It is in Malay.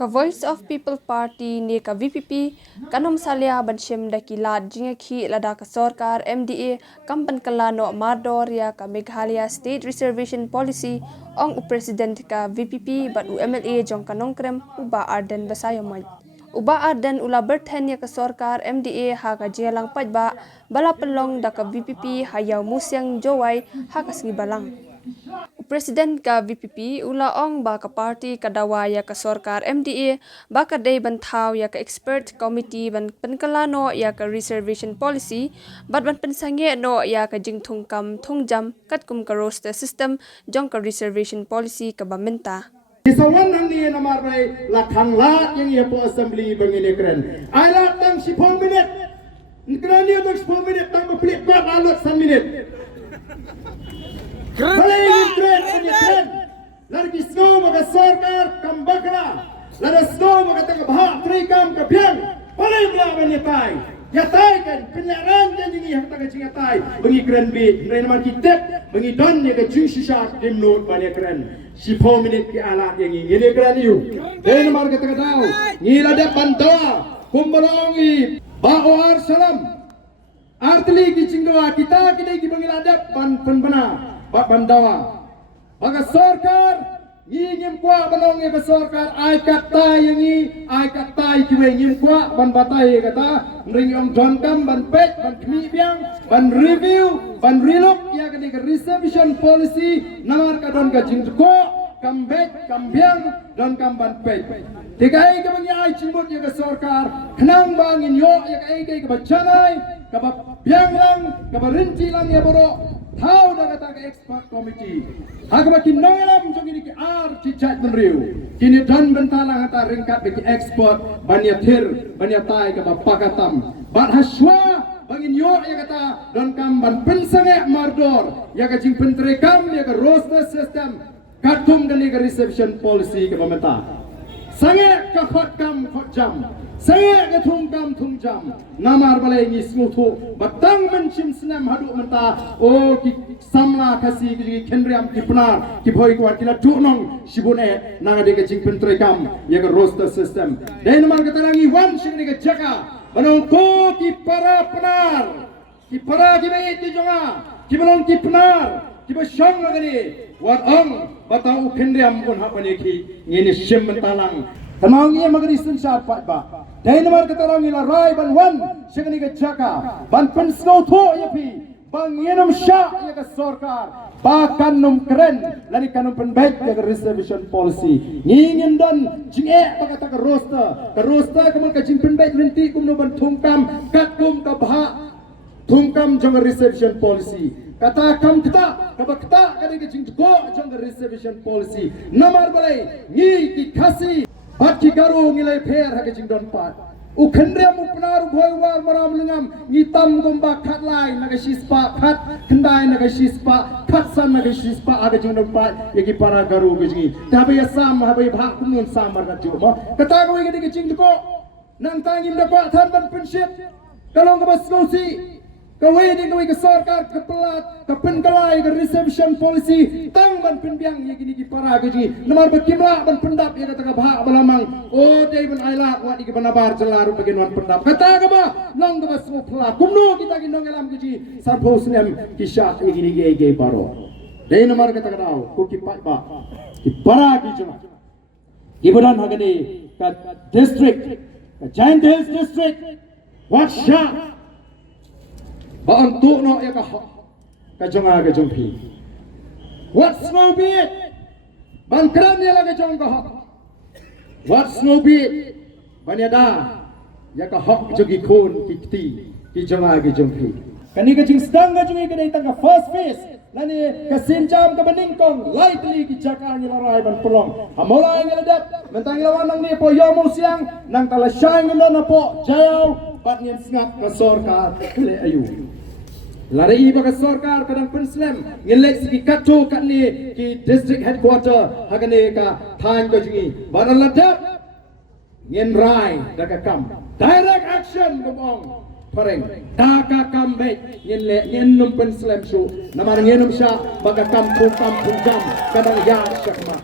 Ka Voice of People Party ni ka VPP kanom salia banshim da kilat jinga khi lada ka sarkar MDA kampan kalano mardor ya ka Meghalaya State Reservation Policy ong president ka VPP bat UMLA jong kanong krem uba arden basayamay. Uba arden ula berthen ya ka sarkar MDA ha ka jelang pajba bala pelong da ka VPP hayaw musyang jowai ha ka balang. Presiden ka VPP ula ong ba ka party kadawa ya ka sarkar MDA ba ka day bantaw ya ka expert committee ban penkalano ya ka reservation policy bat ban pensange no ya ka jingthung kam thungjam katkum ka roster system jong ka reservation policy ka bamenta. Isawan nang ni namar rai lakhang la yang ia po assembly bangine kren. Ai la tang 10 minit. Kren ni untuk 10 minit tang pelik kuat alut 1 minit. Keren. Lagi snow maka sarkar kambakra. Lada snow maka tengah bahak trikam ke biang. Paling belah menyetai. Yatai kan penyaran dan jingi yang tak jingi yatai. Bengi keren bit. Mereka nama kita. Bengi don ni ke jing shisha dimnut banyak keren. 10 minit ke alat yang ini keren you. Dan nama kita tahu. Ni lada pantawa. Kumbalongi. Ba'o salam. Artli ki cingdoa kita ki bengi lada pan benar. Bak bandawa. Maka sarkar ngim kuat balong ke sarkar ai kata yang ni ai kata kiwe ngim kuat ban batai kata ring om don kam ban pet ban kmi biang ban review ban relook ya ke reservation policy namar ka don ka jingko kambek kambiang don kam ban pet tikai ke bangi ai cimbut ya ke sarkar kenang bangin yo ya ke bachanai ka biang lang ka rinci lang ya boro. How dah kata ke expert committee. Aku makin nongalam jong ini ke cicat menriu. Kini dan bentalang kata ringkat bagi expert banyak thir banyak tai ke bapakatam. Bat haswa bangin yo ya kata don kam ban pensange mardor ya ke jing pentrekam ya ke roster system katum dan ke reception policy ke pemerintah. Sange ke khotkam khotjam. Saya ketunggam tungjam namar balai ni smutu batang mencim senam haduk menta oh ki samla kasi ki kendriam ki penar ki boy kuat kila tunong sibune nang ade ke jing pentrekam ya ke roster system dan namar kata langi wan sing ni ke jaka banong ko ki para penar ki para ki baik di jonga ki balong ki penar ki basyang ngani wat ong batau kendriam pun hapane ki ngini sim mentalang Tamang ia magari sunsa pat ba. Dahil naman katarang ila rai ban wan siya ni kajaka ban pensno to ya pi bang yenam sya ya ka sarkar bakan num keren lani kanum penbaik ya ka reservation policy ngingin dan jinge baka ta ka roster kaman ka jing penbaik renti kum no ban thungkam katum ka bha thungkam jong reservation policy kata kam kita kabakta kadi ka jing ko jong reservation policy namar balai ngi ki khasi Hati garu ngilai per hake jing don pat. Ukhendriam upnar boy war maram lengam ngitam gomba khat lai naga shispa khat kendai naga shispa khat san naga shispa hake jing don pat yaki para garu ke jingi. Tapi ya sam habe bha kumun sam mar jo mo. Kata ko ke jing ko nang tangim da pat than ban penship. Kalong ka bas ngosi Kawai ni kawai ke sarkar ke pelat ke penkalai ke reception policy tang ban penbiang ya gini ki para ke ji namar bekimla ban pendap ya kata ka bha balamang oh dei ban aila wa di ke banabar jelaru bagian wan pendap kata ka ba long ke bas pla kumno kita ki nong elam ke ji sarpos nem ki syak ya gini ge baro dei namar kata ka dau ko ki pat ba ki para ki jona ibadan hagani ka district ka Giant Hills district what syak ba untuk no ya ka jonga ka jongpi what's no be it ban kran ya la ka jong ka what's no be it ban ya da ya ka hok jogi khon ki jonga ka jongpi kani ka jing stang ka jongi ka dai tang ka first phase lani ka sinjam ka baningkong lightly ki jaka ni larai ban pelong amolai ni ladap mentang lawan nang ni po yomo siang nang tala shine na po jayau bat ngin sngat ka sarkar le ayu lari iba ka sarkar kadang penslam ngilek sigi katu kat ni ki district headquarter hagane ka than ko jingi baran ladap ngin rai daka kam direct action gobong pareng daka kam baik ngin num penslam su namar ngin num sya baka kam pum jam kadang ya syakma